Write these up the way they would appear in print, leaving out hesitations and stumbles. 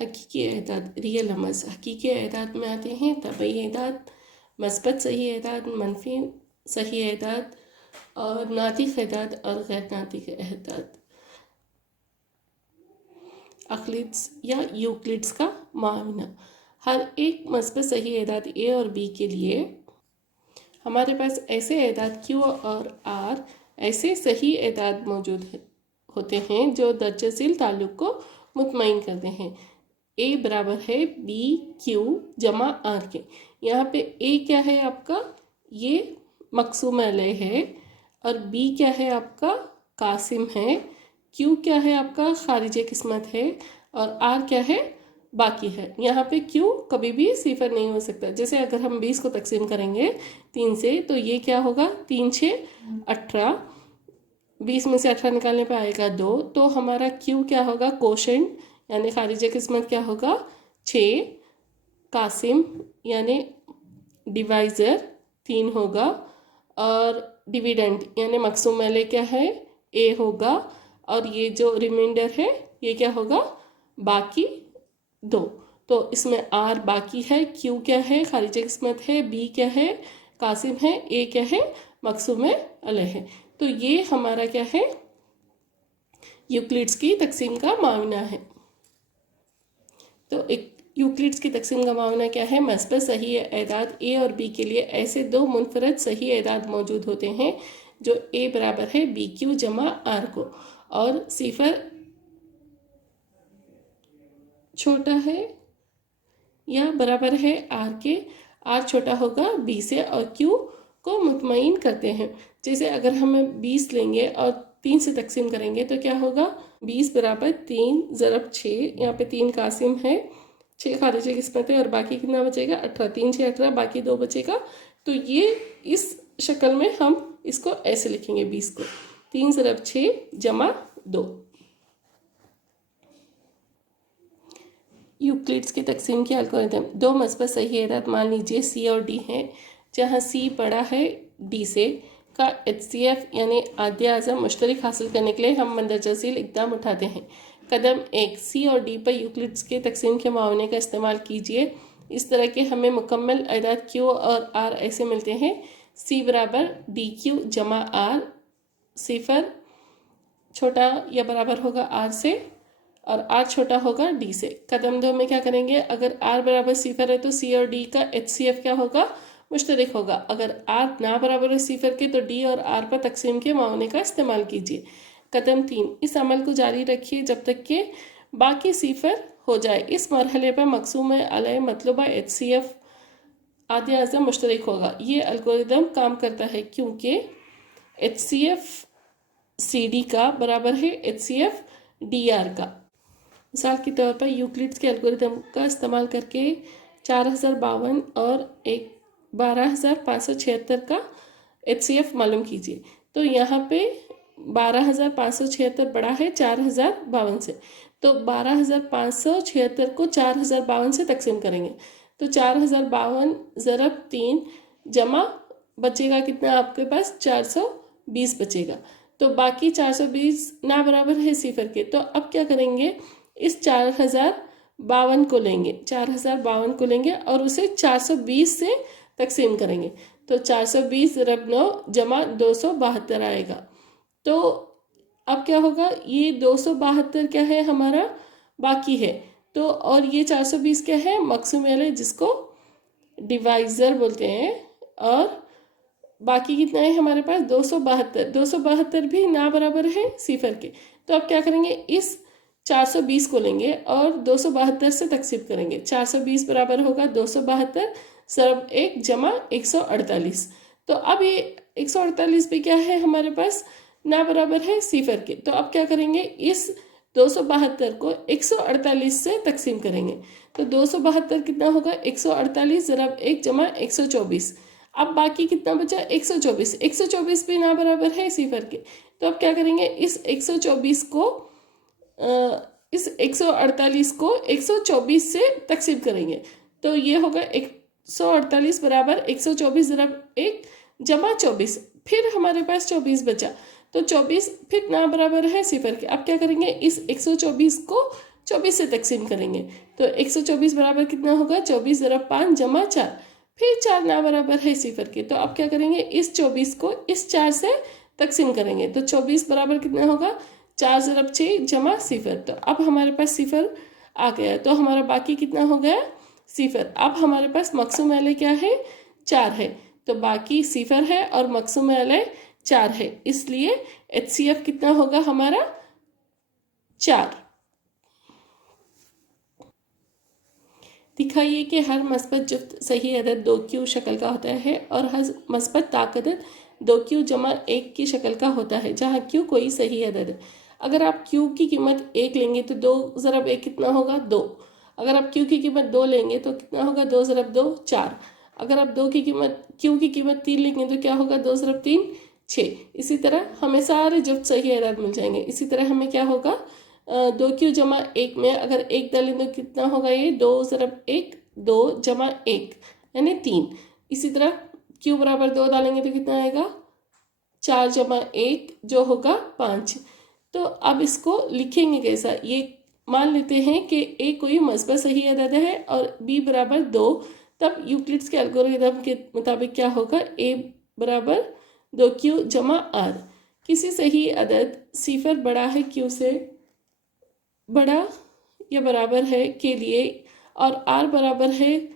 हकीकी एदाद real numbers हकीकी एदाद में आते हैं तबई एदाद, मस्बत सही एदाद, मनफी सही एदाद और नातिक एदाद और गैर नातिक एदाद। अक्लिड्स या यूक्लिड्स का मामला। हर एक मस्बत सही एदाद ए और बी के लिए हमारे पास ऐसे एदाद क्यू और आर ऐसे सही एदाद मौजूद होते हैं जो दर्जशील ताल्लुक़ को मुतमईन करते हैं। ए बराबर है बी क्यू जमा आर के। यहाँ पे ए क्या है आपका, ये मकसूम अलय है, और बी क्या है आपका, कासिम है, क्यू क्या है आपका, खारिज किस्मत है, और आर क्या है, बाकी है। यहाँ पे क्यू कभी भी सिफर नहीं हो सकता। जैसे अगर हम 20 को तकसीम करेंगे 3 से तो ये क्या होगा, 3 6 18, 20 में से 18 निकालने पे आएगा 2, तो हमारा क्यू क्या होगा, कोशेंट यानी खारिज किस्मत क्या होगा 6, कासिम यानी डिवाइज़र 3 होगा, और डिविडेंड यानी मकसूम अलय क्या है, ए होगा, और ये जो रिमाइंडर है ये क्या होगा, बाकी 2। तो इसमें आर बाकी है, क्यू क्या है, खारिज किस्मत है, बी क्या है, कासिम है, ए क्या है, मकसूम अलय है। तो ये हमारा क्या है, यूक्लिड्स की तकसीम का मामला है। तो एक यूक्लिड्स की तकसीम का मामला क्या है, मस्बत सही एदाद ए और बी के लिए ऐसे दो मुनफरद सही एदाद मौजूद होते हैं जो ए बराबर है बी क्यू जमा आर को, और सिफर छोटा है या बराबर है आर के, आर छोटा होगा बी से, और क्यू को मुतमईन करते हैं। जैसे अगर हम 20 लेंगे और 3 से तकसीम करेंगे तो क्या होगा, 20 बराबर 3 ज़रब 6, यहाँ पे 3 कासिम है, 6 खारिज किस्मत है, और बाकी कितना बचेगा 18, 3 6 18, बाकी 2 बचेगा। तो ये इस शक्ल में हम इसको ऐसे लिखेंगे, 20 को 3 ज़रब 6 जमा 2। यूक्लिड्स की तकसीम की एल्गोरिथम। दो मस्बत सही एदाद मान लीजिए सी और डी हैं, जहाँ सी बड़ा है डी से, का HCF यानी आद्य आज़म मुश्तरक हासिल करने के लिए हम मंदरजसील इक़दाम उठाते हैं। कदम 1, सी और डी पर यूक्लिड्स के तकसीम के मावने का इस्तेमाल कीजिए। इस तरह के हमें मुकम्मल एदाद क्यू और आर ऐसे मिलते हैं, सी बराबर डी क्यू जमा आर, सिफर छोटा या बराबर होगा आर से, और आर छोटा होगा डी से। कदम 2 में क्या करेंगे, अगर आर बराबर सिफर है तो सी और डी का HCF क्या होगा, मुश्तरक होगा। अगर आर ना बराबर है सिफर के तो डी और आर पर तकसीम के मावने का इस्तेमाल कीजिए। कदम 3, इस अमल को जारी रखिए जब तक कि बाकी सिफर हो जाए। इस मरहले पर मकसूम अलय मतलूबा HCF आद्य आज़म मुश्तरक होगा। ये एल्गोरिदम काम करता है क्योंकि HCF CD का बराबर है HCF DR का। मिसाल के तौर पर यूक्लिड्स के एल्गोरिदम का इस्तेमाल करके 4052 और 12576 का HCF मालूम कीजिए। तो यहाँ पे 12576 बड़ा है 4052 से, तो 12576 को 4052 से तकसीम करेंगे तो 4052 ज़रब 3 जमा बचेगा कितना आपके पास, 420 बचेगा। तो बाकी 420 ना बराबर है सिफर के, तो अब क्या करेंगे, इस 4052 को लेंगे, 4052 को लेंगे और उसे 420 से तकसीम करेंगे। तो 420 ज़रब 9 जमा 272 आएगा। तो अब क्या होगा, ये 272 क्या है हमारा, बाकी है। तो और ये 420 क्या है, मकसूम अलय जिसको डिवाइज़र बोलते हैं, और बाकी कितना है हमारे पास 272। 272 भी ना बराबर है सिफर के। तो अब क्या करेंगे, इस 420 को लेंगे और 272 से तकसीम करेंगे। 420 बराबर होगा 272 ज़रब 1 जमा 148। तो अब ये 148 भी क्या है हमारे पास, ना बराबर है सिफर के। तो अब क्या करेंगे, इस 272 को 148 से तकसीम करेंगे। तो 272 कितना होगा, 148 ज़रब 1 जमा 124। अब बाकी कितना बचा, 124। 124 भी ना बराबर है सिफर के। तो अब क्या करेंगे, इस 124 को इस 148 को 124 से तकसीम करेंगे। तो ये होगा 148 बराबर 124 ज़रब 1 जमा 24। फिर हमारे पास 24 बचा, तो 24 फिर ना बराबर है सिफर के। अब क्या करेंगे, इस 124 को 24 से तकसीम करेंगे। तो 124 बराबर कितना होगा, 24 ज़रब 5 जमा 4, फिर 4 ना बराबर है सिफर के। तो अब क्या करेंगे, इस 24 को इस 4 से तकसीम करेंगे। तो 24 बराबर कितना होगा, 4 ज़रब 6 जमा सिफर। तो अब हमारे पास सिफर आ गया। तो हमारा बाकी कितना हो गया, सिफर। अब हमारे पास मकसूम अलय क्या है, 4 है। तो बाकी सिफर है और मकसूम अलय 4 है, इसलिए HCF कितना होगा हमारा, 4। दिखाइए कि हर मस्बत जुफ्त सही अदद 2Q शक्ल का होता है और हर मस्बत ताक अदद 2Q जमा 1 की शक्ल का होता है, जहाँ Q कोई सही अदद है। अगर आप Q की कीमत 1 लेंगे तो 2 ज़रब 1 कितना होगा, 2। अगर आप Q की कीमत 2 लेंगे तो कितना होगा, 2 ज़रब 2 4। अगर आप Q की कीमत 3 लेंगे तो क्या होगा, 2 ज़रब 3 6। इसी तरह हमें सारे जुफ्त सही अदद मिल जाएंगे। इसी तरह हमें क्या होगा, 2Q जमा 1 में अगर 1 डालें तो कितना होगा, ये 2 ज़रब 1 2 जमा 1 यानी 3। इसी तरह Q बराबर 2 डालेंगे तो कितना आएगा, 4 जमा 1 जो होगा 5। तो अब इसको लिखेंगे कैसा, ये मान लेते हैं कि A कोई मस्बत सही अदद है और B बराबर 2, तब यूक्लिड्स के एल्गोरिदम के मुताबिक क्या होगा, A बराबर 2Q जमा R। किसी सही अदद सिफर बड़ा है Q से बड़ा या बराबर है के लिए और R बराबर है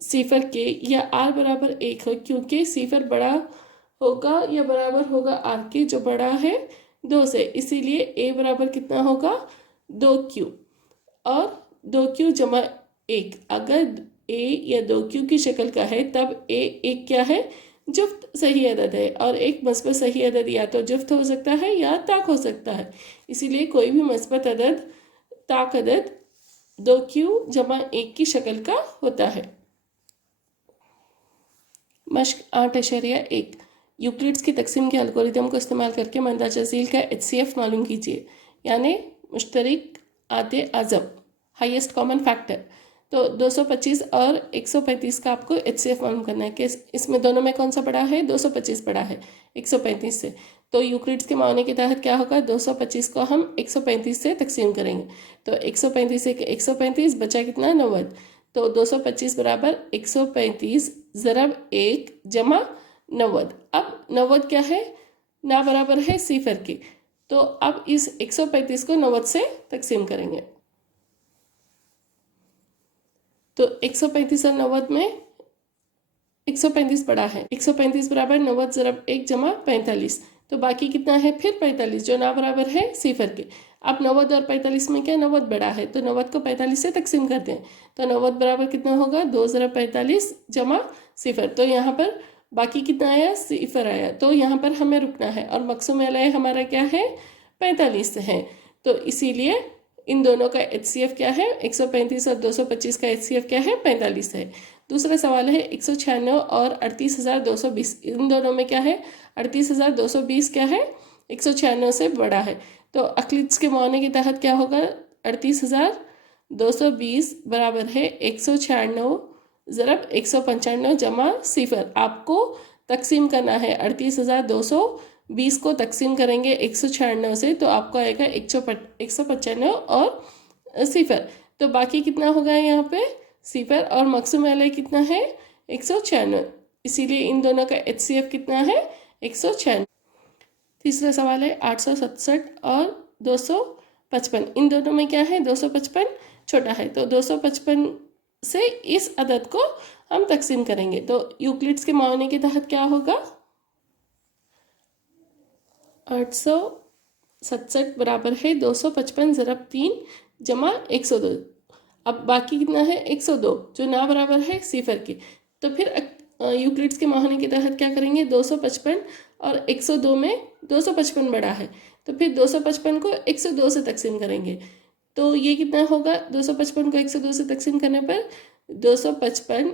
सिफर के, या R बराबर 1 हो, क्योंकि सिफर बड़ा होगा या बराबर होगा R के जो बड़ा है 2 से, इसीलिए A बराबर कितना होगा, 2Q और 2Q जमा 1। अगर A या 2Q की शक्ल का है तब A एक क्या है, जुफ्त सही अदद है। और एक मस्बत सही अदद या तो जुफ्त हो सकता है या ताक हो सकता है, इसीलिए कोई भी मस्बत अदद ताक अदद 2Q जमा 1 की शक्ल का होता है। मश्क 8.1 यूक्लिड्स की तकसीम के एल्गोरिदम को इस्तेमाल करके मंदाजा झील का HCF मालूम कीजिए, यानी मुश्तरक आते आज़म हाईएस्ट कॉमन फैक्टर। तो 225 और 135 का आपको HCF मालूम करना है कि इसमें दोनों में कौन सा बड़ा है, 225 बड़ा है 135 से। तो यूक्लिड्स के माने के तहत क्या होगा, 225 को हम 135 से तकसीम करेंगे। तो 135 से 135 बचा कितना, 90। तो 225 बराबर 135 ज़रब 1 जमा 90। अब 90 क्या है, ना बराबर है सिफर के। तो अब इस 135 को 90 से तकसीम करेंगे। तो 135 और 90 में 135 बड़ा है, 135 बराबर 90 ज़रब 1 जमा 45। तो बाकी कितना है फिर 45 जो ना बराबर है सिफर के। अब 90 और 45 में क्या, 90 बड़ा है तो 90 को 45 से तकसीम करते हैं। तो 90 बराबर कितना होगा, 2 ज़रब 45 जमा सिफर। तो यहाँ पर बाकी कितना आया, सिफर आया। तो यहाँ पर हमें रुकना है और मकसूम अलय हमारा क्या है, 45 है। तो इसीलिए इन दोनों का HCF क्या है, 135 और 225 का HCF क्या है, 45 है। दूसरा सवाल है 196 और 38,220, इन दोनों में क्या है, 38,220 क्या है, 196 से बड़ा है। तो अक्लिड्स के माने के तहत क्या होगा, 38,220 बराबर है 196 ज़रब 195 जमा सिफर। आपको तकसीम करना है, 38,220 को तकसीम करेंगे 196 से तो आपको आएगा 195 और सिफर। तो बाकी कितना होगा यहाँ पे, सिफर और मकसूम अलय कितना है, 196। इसीलिए इन दोनों का HCF कितना है, 196। तीसरा सवाल है 867 और 255, इन दोनों में क्या है, 255 छोटा है। तो 255 से इस अदद को हम तकसीम करेंगे। तो यूक्लिड्स के माने के तहत क्या होगा, 867 बराबर है 255 ज़रब 3 जमा 102। अब बाकी कितना है, 102 जो ना बराबर है सिफर के। तो फिर यूक्लिड्स के माने के तहत क्या करेंगे, 255 और 102 में 255 बड़ा है तो फिर 255 को 102 से तकसीम करेंगे। तो ये कितना होगा, 255 को 102 से तकसीम करने पर 255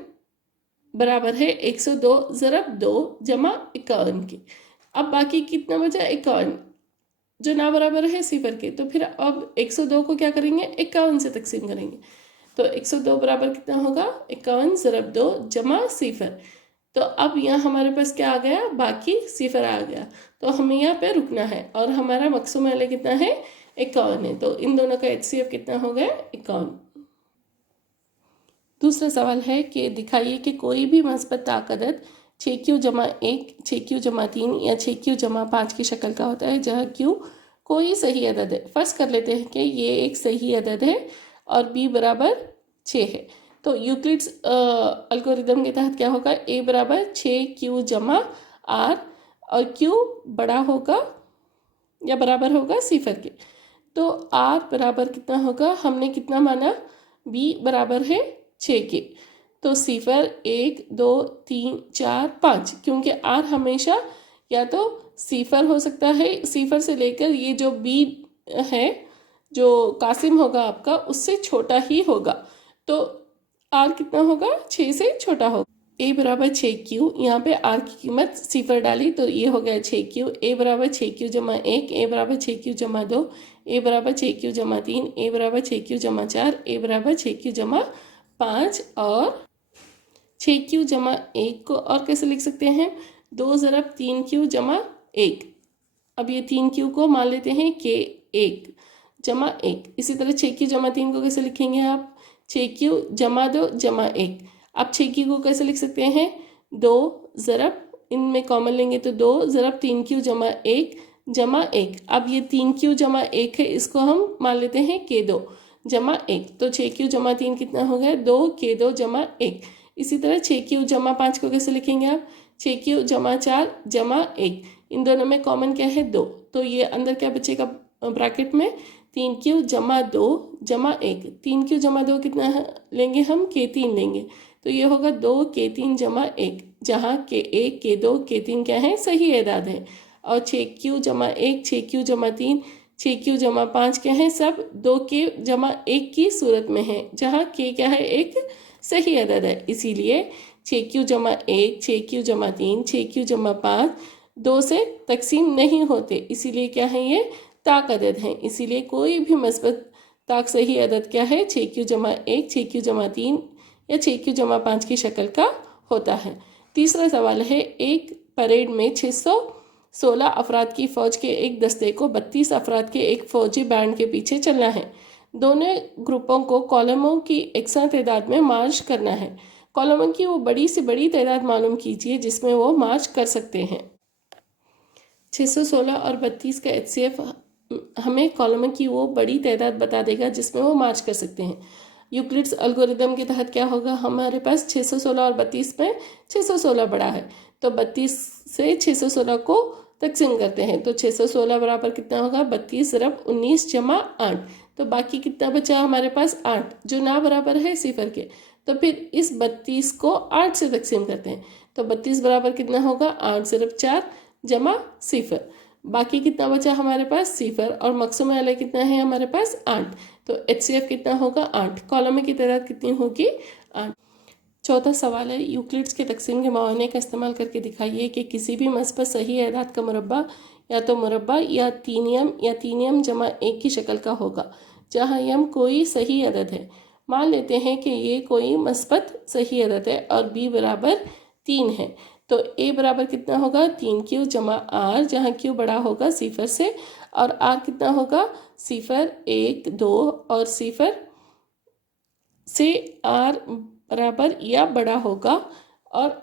बराबर है 102 ज़रब 2 जमा 51 की। अब बाकी कितना बचा, 51 जो ना बराबर है सिफर के। तो फिर अब 102 को क्या करेंगे, 51 से तकसीम करेंगे। तो 102 बराबर कितना होगा, 51 ज़रब 2 जमा सिफर। तो अब यहाँ हमारे पास क्या आ गया, बाकी सिफर आ गया। तो हमें यहाँ पे रुकना है और हमारा मकसूम अलय कितना है, 51 है। तो इन दोनों का HCF कितना हो गया? 51। दूसरा सवाल है कि दिखाइए कि कोई भी मस्बत ताक अदद 6Q-1, 6Q-3 या 6Q-5 की शक्ल का होता है जहाँ Q कोई सही अदद है। फर्ज कर लेते हैं कि ये एक सही अदद है और B बराबर 6 है। तो यूक्लिड्स एल्गोरिदम के तहत क्या होगा? A बराबर 6Q-R और Q बड़ा होगा या बराबर होगा सिफर के। तो R बराबर कितना होगा? हमने कितना माना? B बराबर है 6 के। तो सिफर 1 2 3 4 5, क्योंकि R हमेशा या तो सिफर हो सकता है, सिफर से लेकर ये जो B है जो कासिम होगा आपका उससे छोटा ही होगा। तो R कितना होगा? 6 से छोटा होगा। A बराबर 6Q, यहाँ पे R की कीमत सिफर डाली तो ये हो गया 6Q। A बराबर 6Q-1, A बराबर 6Q-2, A बराबर 6Q-3, A बराबर 6Q-4, A बराबर 6Q-5 और 6Q-1 को और कैसे लिख सकते हैं? 2 ज़रब 3Q-1। अब ये 3Q को मान लेते हैं K1-1। इसी तरह 6Q-3 को कैसे लिखेंगे आप? 6Q-2-1। अब 6Q को कैसे लिख सकते हैं? 2 ज़रब, इनमें कॉमन लेंगे तो 2 ज़रब 3Q-1 अब ये 3Q-1 है, इसको हम मान लेते हैं K2-1। तो 6Q-3 कितना हो गया? 2K2-1। इसी तरह 6Q-5 को कैसे लिखेंगे आप? 6Q-4-1। इन दोनों में कॉमन क्या है? 2। तो ये अंदर क्या बचेगा ब्रैकेट में? 3Q-2-1। 3Q-2 कितना लेंगे हम? K3 लेंगे। तो ये होगा 2K3-1, जहाँ K1 K2 K3 क्या है? सही एदाद है। और 6Q-1 6Q-3 6Q-5 क्या है? सब 2K-1 की सूरत में है, जहाँ K क्या है? एक सही अदद है। इसीलिए 6Q-1 6Q-3 6Q-5 2 से तकसीम नहीं होते, इसीलिए क्या है? ये ताक अदद हैं। इसीलिए कोई भी मस्बत ताक सही अदद क्या है? 6Q-1 6Q-3 या 6Q-5 की शक्ल का होता है। तीसरा सवाल है, एक परेड में 616 अफराद की फ़ौज के एक दस्ते को 32 अफराद के एक फ़ौजी बैंड के पीछे चलना है। दोनों ग्रुपों को कॉलमों की एकसा तादाद में मार्च करना है। कॉलमों की वो बड़ी से बड़ी तादाद मालूम कीजिए जिसमें वो मार्च कर सकते हैं। 616 और 32 का HCF हमें कॉलम की वो बड़ी तादाद बता देगा जिसमें वो मार्च कर सकते हैं। यूक्लिड्स एल्गोरिदम के तहत क्या होगा? हमारे पास 616 और 32 में 616 बड़ा है, तो 32 से 616 को तकसीम करते हैं। तो 616 बराबर कितना होगा? 32 ज़रब 19-8। तो बाकी कितना बचा हमारे पास? 8, जो ना बराबर है सिफर के। तो फिर इस 32 को 8 से तकसीम करते हैं। तो 32 बराबर कितना होगा? 8 ज़रब 4 जमा सिफर। बाकी कितना बचा हमारे पास? सिफर। और मकसूम अलग कितना है हमारे पास? 8। तो HCF कितना होगा? 8। कॉलम की तादाद कितनी होगी? 8। चौथा सवाल है, यूक्लिड्स के तकसीम के मुआयने का इस्तेमाल करके दिखाइए कि किसी भी मस्बत सही एदाद का मुरब्बा या तो मुरब्बा या 3M या 3M-1 की शक्ल का होगा, जहाँ M कोई सही अदद है। मान लेते हैं कि ये कोई मस्बत सही अदद है और B बराबर 3 है। तो A बराबर कितना होगा? 3Q-R, जहाँ Q बड़ा होगा सिफर से, और R कितना होगा? सिफर 1 2 और सिफर से R बराबर या बड़ा होगा, और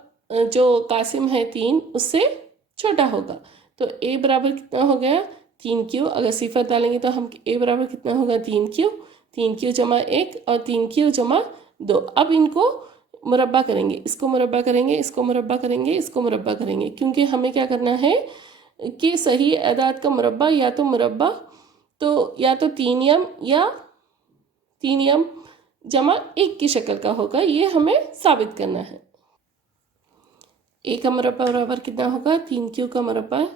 जो कासिम है 3 उससे छोटा होगा। तो A बराबर कितना हो गया? 3Q। अगर सिफर डालेंगे तो हम A बराबर कितना होगा? 3Q-1 और 3Q-2। अब इनको मुरब्बा करेंगे, इसको मुरब्बा करेंगे, इसको मुरब्बा करेंगे, इसको मुरब्बा करेंगे, क्योंकि हमें क्या करना है कि सही एदाद का मुरब्बा या तो 3M या 3M-1 की शक्ल का होगा, ये हमें साबित करना है। A का मुरब्बा बराबर कितना होगा? 3Q का मुरब्बा,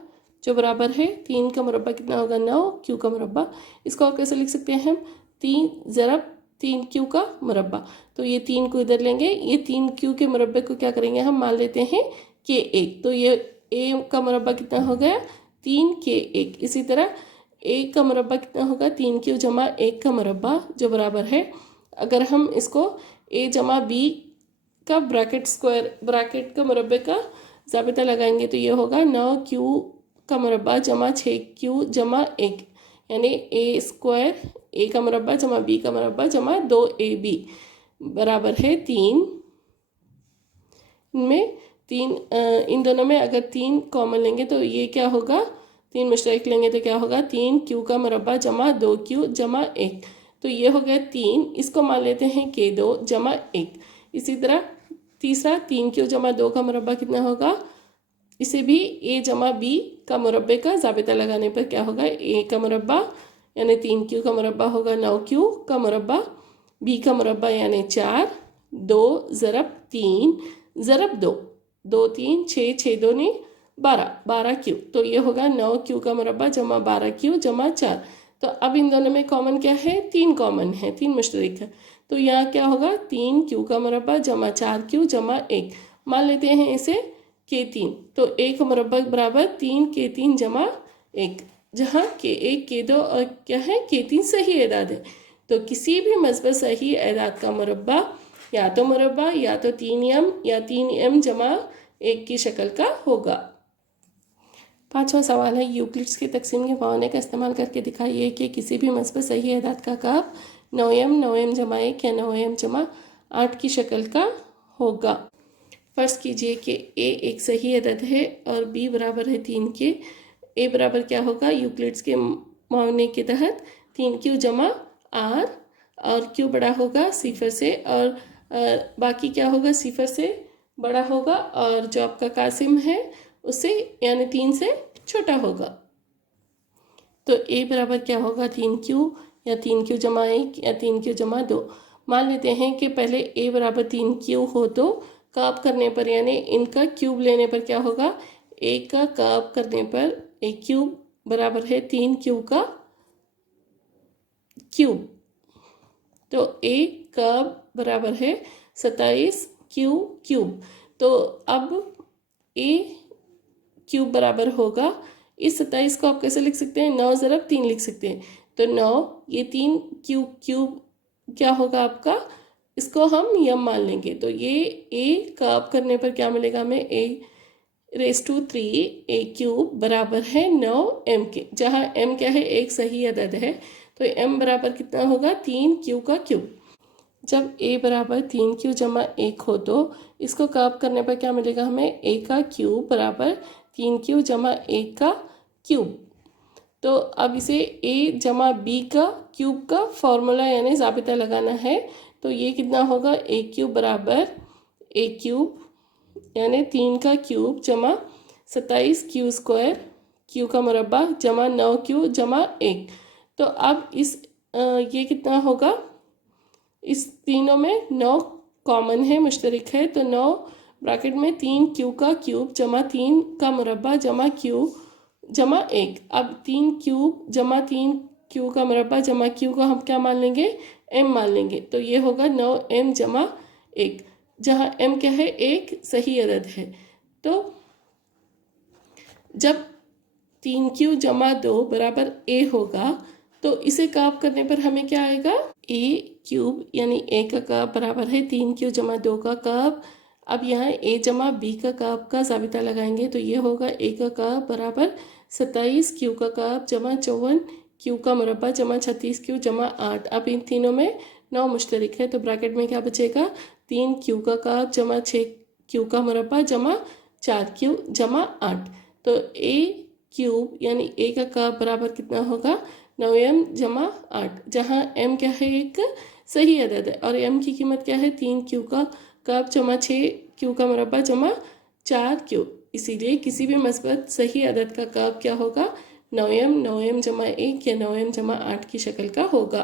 जो बराबर है 3 का मुरब्बा कितना होगा? 9Q का मुरब्बा। इसको और कैसे लिख सकते हैं हम? 3 ज़रब 3Q का मुरब्बा। तो ये 3 को इधर लेंगे, ये 3Q के मुरब्बे को क्या करेंगे हम? मान लेते हैं K1। तो ये A का मुरब्बा कितना हो गया? 3K1। इसी तरह A का मुरब्बा कितना होगा? 3Q-1 का मुरब्बा, जो बराबर है, अगर हम इसको A-B का ब्रैकेट का मुरब्बे का ज़ाबिता लगाएंगे तो ये होगा 9Q का मुरब्बा जमा 6Q-1। यानी ए स्क्वायर ए का मुरब्बा जमा बी का मुरब्बा जमा 2ab बराबर है 3। इनमें इन दोनों में अगर 3 कॉमन लेंगे तो ये क्या होगा, 3 मुश्तरक लेंगे तो क्या होगा 3q का मुरब्बा जमा 2q जमा 1। तो ये हो गया 3, इसको मान लेते हैं k2 जमा 1। इसी तरह तीसरा 3q जमा 2 का मुरब्बा कितना होगा, इसे भी a जमा b का मुरब्बे का जाबिता लगाने पर क्या होगा, a का मुरब्बा यानी 3q का मुरब्बा होगा 9q का मुरब्बा, b का मुरब्बा यानी 4, 2 ज़रब 3 ज़रब 2, 2 3 6 6 2 नहीं 12, 12q। तो ये होगा 9q का मुरब्बा जमा 12q जमा 4। तो अब इन दोनों में कॉमन क्या है, 3 कॉमन है, 3 मुश्तरक है। तो यहाँ क्या होगा 3q का मुरब्बा जमा 4q जमा 1। मान लेते हैं इसे k3। तो a का मुरब्बा बराबर 3k3 जमा 1, जहाँ k1 k2 और क्या है k3 सही एदाद है। तो किसी भी मस्बत सही एदाद का मुरब्बा या तो मुरब्बा या तो 3m या 3m जमा 1 की शक्ल का होगा। 5वां सवाल है, यूक्लिड्स की तकसीम के मावने का इस्तेमाल करके दिखाइए कि किसी भी मस्बत सही एदाद का कब 9m जमा 1 या 9m जमा 8 की शक्ल का होगा। फ़र्ज़ कीजिए कि a एक सही अदद है और b बराबर है 3 के। a बराबर क्या होगा, यूक्लिड्स के मावने के तहत 3q जमा r, और q बड़ा होगा सिफर से और बाकी क्या होगा सिफर से बड़ा होगा, और जो आपका कासिम है उससे यानी 3 से छोटा होगा। तो a बराबर क्या होगा 3q या 3q जमा 1 या 3q जमा 2। मान लेते हैं कि पहले a बराबर 3q हो तो काब करने पर यानी इनका क्यूब लेने पर क्या होगा, a का काब करने पर a क्यूब बराबर है 3q का क्यूब। तो a काब बराबर है 27q क्यूब। तो अब a क्यूब बराबर होगा, इस 27 को आप कैसे लिख सकते हैं, 9 ज़रब 3 लिख सकते हैं। तो 9 ये 3q क्यूब क्या होगा आपका, इसको हम यम मान लेंगे। तो ये a काब करने पर क्या मिलेगा हमें, a⁻³ a क्यूब बराबर है 9m के, जहाँ m क्या है एक सही अदद है। तो m बराबर कितना होगा 3q का क्यूब। जब a बराबर 3q जमा 1 हो तो इसको काब करने पर क्या मिलेगा हमें, a का क्यूब बराबर 3q जमा 1 का क्यूब। तो अब इसे a जमा b का क्यूब का फॉर्मूला यानी जाबिता लगाना है। तो ये कितना होगा, a क्यूब बराबर a क्यूब यानी 3 का क्यूब जमा 27q स्क्वायर q का मुरब्बा जमा 9q जमा 1। तो अब ये कितना होगा, इस तीनों में 9 कॉमन है मुश्तरक है। तो 9 ब्रैकेट में 3q का क्यूब जमा 3 का मुरब्बा जमा q जमा 1। अब 3 क्यूब जमा 3q का मुरब्बा जमा q का हम क्या मान लेंगे, m मान लेंगे। तो ये होगा 9m जमा 1, जहाँ m क्या है एक सही अदद है। तो जब 3q जमा 2 बराबर a होगा तो इसे काब करने पर हमें क्या आएगा, a क्यूब यानी a का काब बराबर है 3q जमा 2 का काब। अब यहाँ a जमा b का काब का जाबिता लगाएंगे। तो ये होगा a का काब बराबर 27q का काब जमा 54q का मुरब्बा जमा 36q जमा 8। अब इन तीनों में 9 मुश्तरक है। तो ब्रैकेट में क्या बचेगा, 3q का काब जमा 6q का मुरब्बा जमा 4q जमा 8। तो a क्यूब यानी a का काब बराबर कितना होगा, 9m जमा 8, जहाँ m क्या है एक सही अदद है और m की कीमत क्या है 3q का काब जमा 6q का मुरब्बा जमा 4q। इसीलिए किसी भी मस्बत सही अदद का काब क्या होगा, 9m जमा 1 या 9m जमा 8 की शक्ल का होगा।